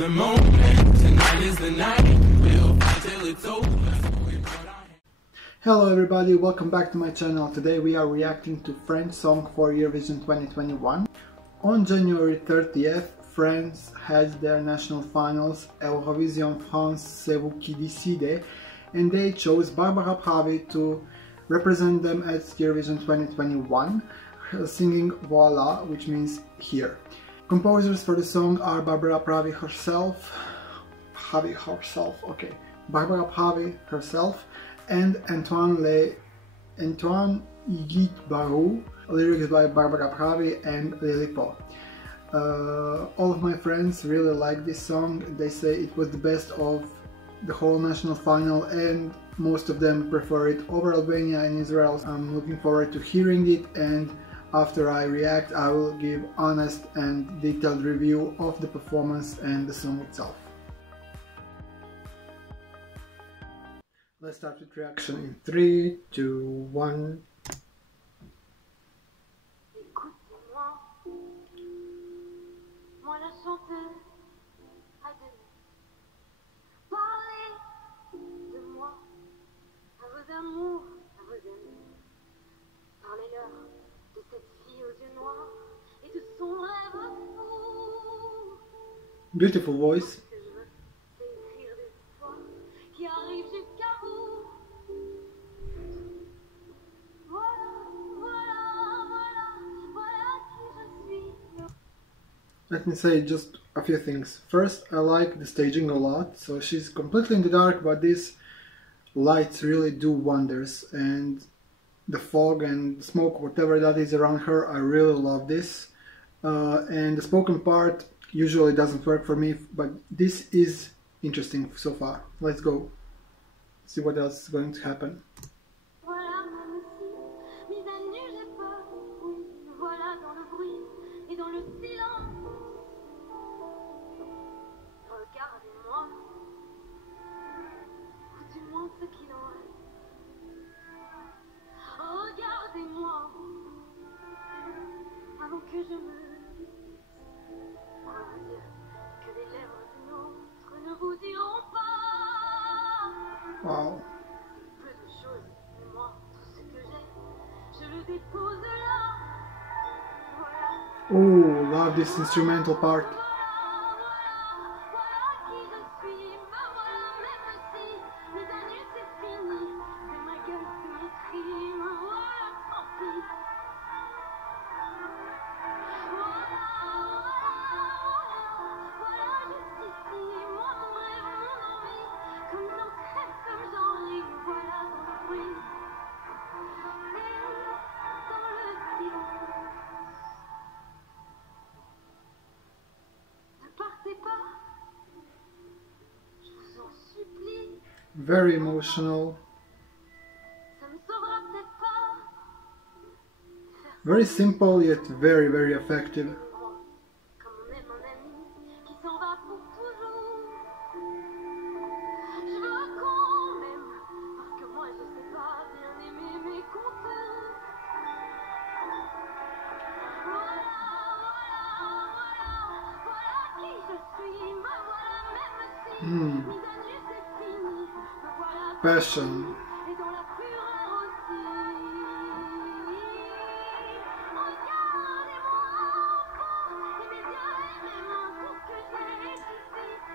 the moment, tonight is the night, we'll fight till it's over. Hello everybody, welcome back to my channel. Today we are reacting to French song for Eurovision 2021. On January 30th, France had their national finals, Eurovision France c'est vous qui décidez, and they chose Barbara Pravi to represent them at Eurovision 2021, singing Voila, which means here. Composers for the song are Barbara Pravi herself, Barbara Pravi herself, and Antoine Barou, lyrics by Barbara Pravi and Lily Po. All of my friends really like this song. They say it was the best of the whole national final, and most of them prefer it over Albania and Israel. I'm looking forward to hearing it, and after I react I will give honest and detailed review of the performance and the song itself. Let's start with reaction in 3, 2, 1. Moi la chanteuse à demi, parlez de moi à vos amours, à vos amis. Parlez-leur de cette fille aux yeux noirs et de son rêve fou. Beautiful voice. Ce que je veux, c'est écrire des histoires qui arrivent jusqu'à vous. Voilà, voilà, voilà, voilà qui je suis. Let me say just a few things. First, I like the staging a lot, so she's completely in the dark, but these lights really do wonders, and the fog and smoke, whatever that is around her, I really love this. And the spoken part usually doesn't work for me, but this is interesting so far. Let's go see what else is going to happen. Voilà, même si, mise à nu, j'ai peur. Oui, voilà dans le bruit et dans le silence. Regardez-moi, ou du moins ce qu'il en reste. Regardez-moi, avant que je me laisse. Pour vous dire que les lèvres d'une autre ne vous diront pas. Wow. Peu de choses, mais moi, tout ce que j'ai, je le dépose là. Voilà. Oh, love this instrumental part. Very emotional, very simple yet very, very effective. Passion.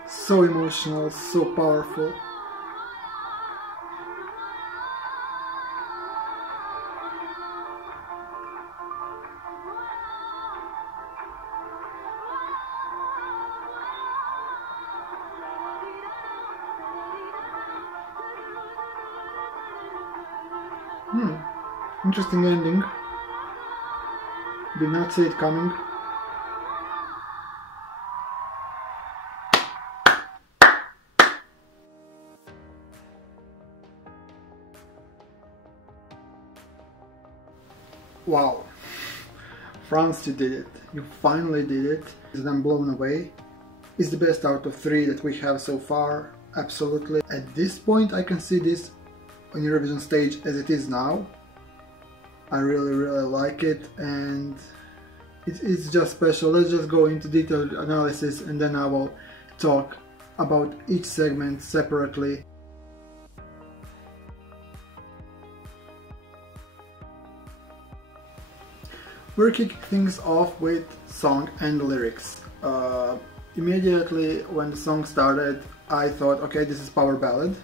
So emotional, so powerful. Interesting ending. Did not see it coming. Wow. France, you did it. You finally did it. I'm blown away. It's the best out of 3 that we have so far. Absolutely. At this point I can see this on Eurovision stage as it is now. I really like it, and it's just special. Let's just go into detailed analysis and then I will talk about each segment separately. We're kicking things off with song and lyrics. Immediately when the song started, I thought, okay, this is power ballad,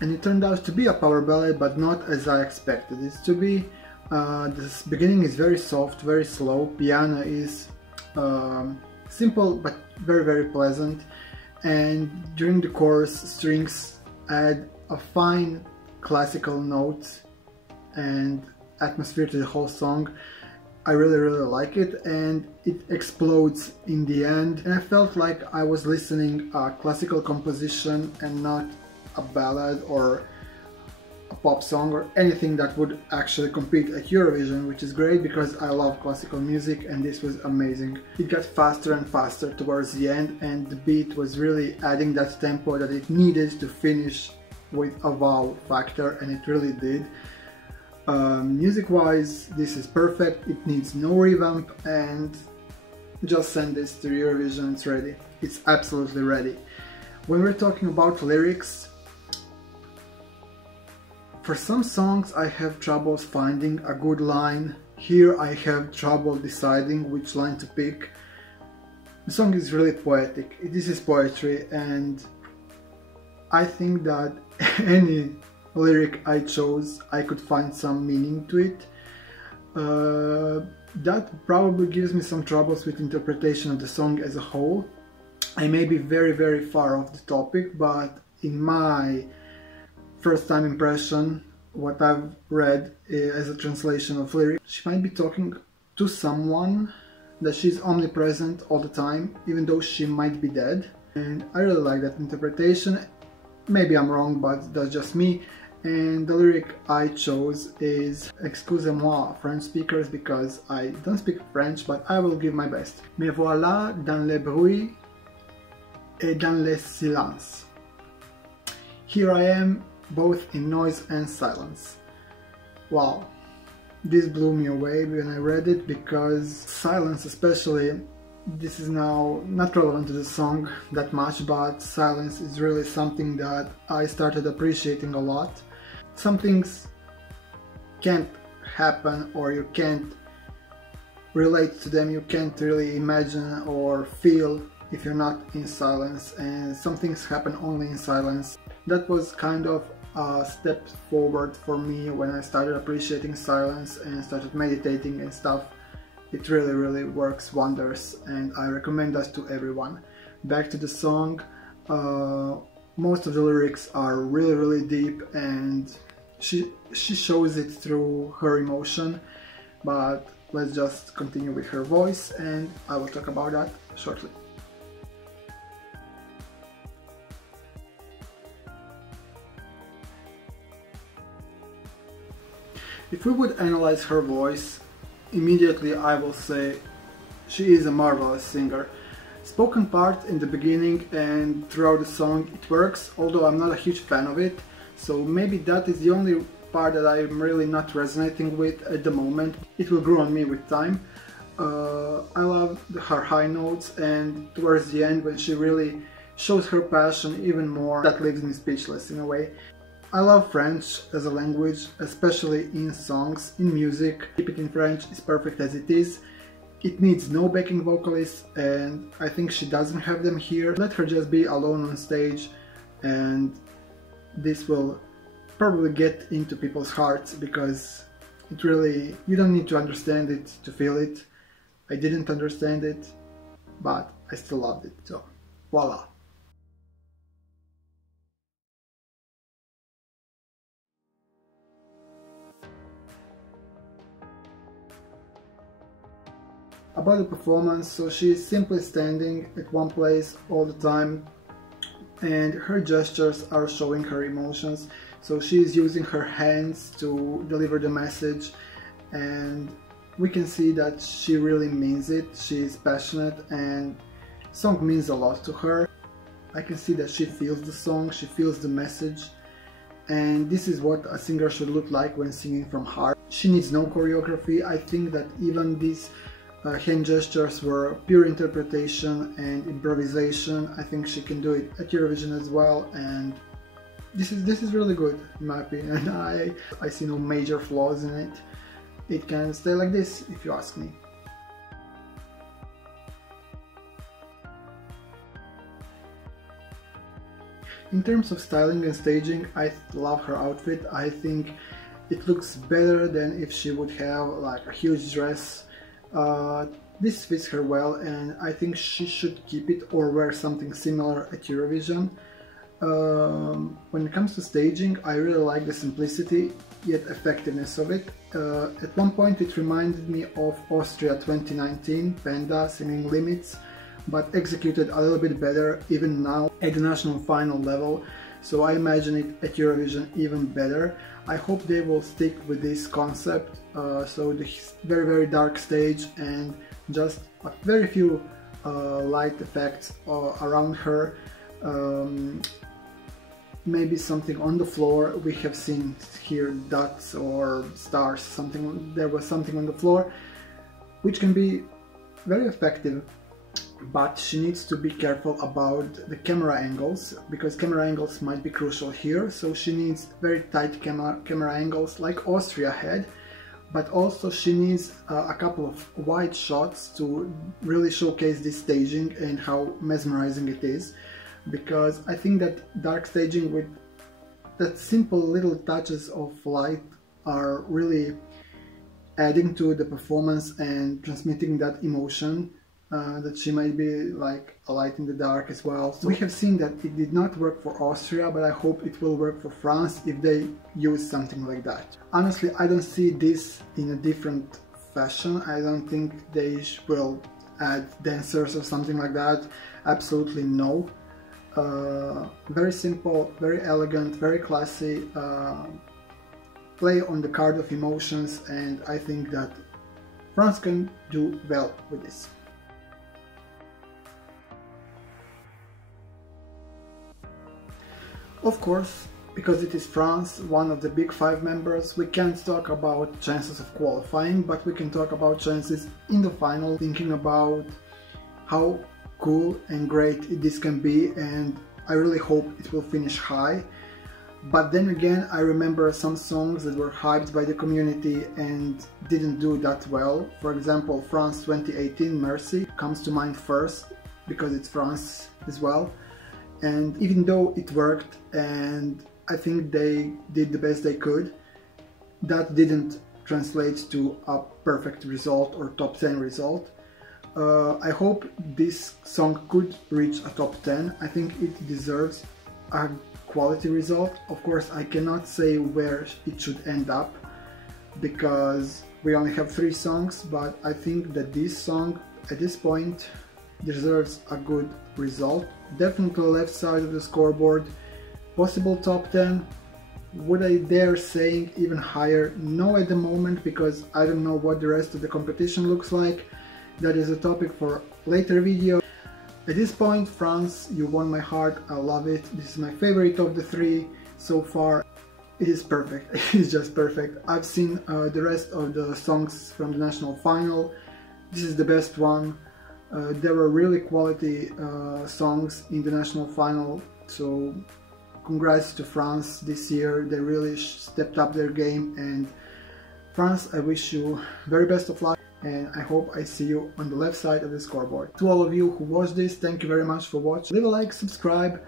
and it turned out to be a power ballad, but not as I expected it to be. This beginning is very soft, very slow. Piano is simple but very pleasant, and during the chorus, strings add a fine classical note and atmosphere to the whole song. I really like it, and it explodes in the end, and I felt like I was listening a classical composition and not a ballad or a pop song or anything that would actually compete at Eurovision, which is great because I love classical music, and this was amazing. It got faster and faster towards the end, and the beat was really adding that tempo that it needed to finish with a wow factor, and it really did. Music wise, this is perfect. It needs no revamp, and just send this to Eurovision. It's ready. It's absolutely ready. When we're talking about lyrics, for some songs I have troubles finding a good line. Here I have trouble deciding which line to pick. The song is really poetic. This is poetry, and I think that any lyric I chose, I could find some meaning to it. That probably gives me some troubles with interpretation of the song as a whole. I may be very far off the topic, but in my first time impression, what I've read as a translation of lyrics, she might be talking to someone, that she's omnipresent all the time, even though she might be dead. And I really like that interpretation. Maybe I'm wrong, but that's just me. And the lyric I chose is "Excusez-moi, French speakers," because I don't speak French, but I will give my best. Me voilà dans les bruits et dans les silences. Here I am, both in noise and silence. Wow, this blew me away when I read it, because silence especially, this is now not relevant to the song that much, but silence is really something that I started appreciating a lot. Some things can't happen, or you can't relate to them, you can't really imagine or feel if you're not in silence, and some things happen only in silence. That was kind of a step forward for me when I started appreciating silence and started meditating and stuff. It really works wonders, and I recommend that to everyone. Back to the song. Most of the lyrics are really deep, and she shows it through her emotion, but let's just continue with her voice, and I will talk about that shortly. If we would analyze her voice, immediately I will say she is a marvelous singer. Spoken part in the beginning and throughout the song it works, although I'm not a huge fan of it, so maybe that is the only part that I'm really not resonating with at the moment. It will grow on me with time. I love her high notes, and towards the end when she really shows her passion even more, that leaves me speechless in a way. I love French as a language, especially in songs, in music. Keep it in French is perfect as it is. It needs no backing vocalists, and I think she doesn't have them here. Let her just be alone on stage, and this will probably get into people's hearts, because it really, you don't need to understand it to feel it. I didn't understand it, but I still loved it, so voila. About the performance, so she is simply standing at one place all the time, and her gestures are showing her emotions. So she is using her hands to deliver the message, and we can see that she really means it. She is passionate, and the song means a lot to her. I can see that she feels the song, she feels the message, and this is what a singer should look like when singing from heart. She needs no choreography. I think that even this hand gestures were pure interpretation and improvisation. I think she can do it at Eurovision as well, and this is really good in my opinion. I see no major flaws in it. It can stay like this if you ask me. In terms of styling and staging, I love her outfit. I think it looks better than if she would have like a huge dress. This fits her well, and I think she should keep it or wear something similar at Eurovision. When it comes to staging, I really like the simplicity yet effectiveness of it. At one point it reminded me of Austria 2019 Panda singing Limits, but executed a little bit better even now at the national final level, so I imagine it at Eurovision even better. I hope they will stick with this concept, so the very dark stage and just a very few light effects around her. Maybe something on the floor. We have seen here dots or stars, there was something on the floor, which can be very effective, but she needs to be careful about the camera angles, because camera angles might be crucial here. So she needs very tight camera angles like Austria had, but also she needs a couple of wide shots to really showcase this staging and how mesmerizing it is. Because I think that dark staging with that simple little touches of light are really adding to the performance and transmitting that emotion, that she might be like a light in the dark as well. So we have seen that it did not work for Austria, but I hope it will work for France if they use something like that. Honestly, I don't see this in a different fashion. I don't think they will add dancers or something like that. Absolutely no. Very simple, very elegant, very classy, play on the card of emotions, and I think that France can do well with this. Of course, because it is France, one of the big five members, we can't talk about chances of qualifying, but we can talk about chances in the final, thinking about how cool and great this can be, and I really hope it will finish high. But then again, I remember some songs that were hyped by the community and didn't do that well. For example, France 2018 Mercy comes to mind first, because it's France as well. And even though it worked and I think they did the best they could, that didn't translate to a perfect result or top 10 result. I hope this song could reach a top 10. I think it deserves a quality result. Of course, I cannot say where it should end up because we only have 3 songs, but I think that this song at this point deserves a good result. Definitely left side of the scoreboard, possible top 10. Would I dare saying even higher? No at the moment, because I don't know what the rest of the competition looks like. That is a topic for later video. At this point, France, you won my heart. I love it. This is my favorite of the 3 so far. It is perfect. It is just perfect. I've seen the rest of the songs from the national final. This is the best one. There were really quality songs in the national final, so congrats to France this year. They really stepped up their game, and France, I wish you very best of luck, and I hope I see you on the left side of the scoreboard. To all of you who watched this, thank you very much for watching. Leave a like, subscribe,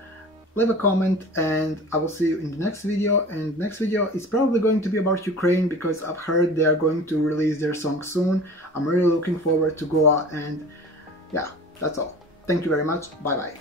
leave a comment, and I will see you in the next video. And next video is probably going to be about Ukraine, because I've heard they are going to release their song soon. I'm really looking forward to Goa, and yeah, that's all. Thank you very much. Bye bye.